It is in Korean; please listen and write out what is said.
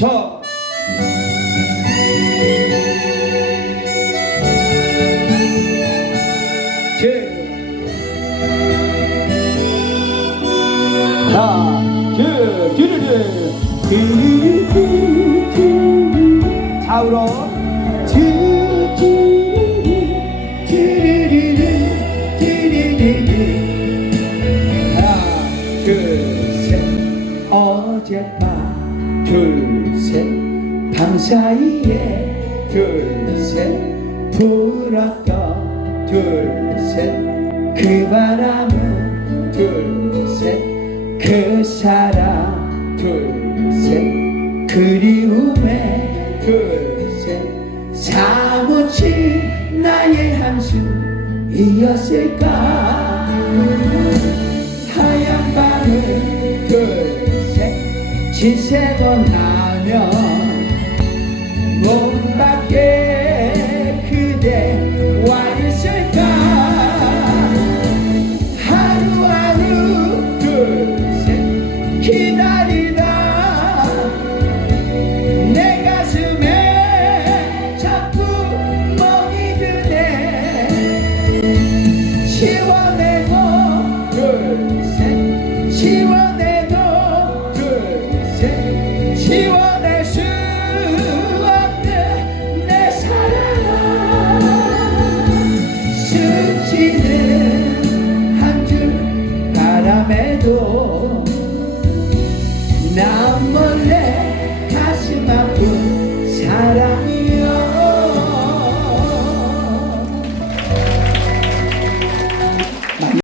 더 제. 하나, 둘, 뒤르르, 뒤르르, 좌우로. 어젯밤, 둘, 셋. 밤 사이에, 둘, 셋. 불었던, 둘, 셋. 그 바람은, 둘, 셋. 그 사랑, 둘, 셋. 그리움에, 둘, 셋. 사무치 나의 한숨이었을까? 하얀 밤을 둘 셋 지새고 나면 문 밖에 그대 와 있을까? 하루하루 둘셋 기다리다. 내 가슴에 자꾸 멍이 드네. 지워내 바람에도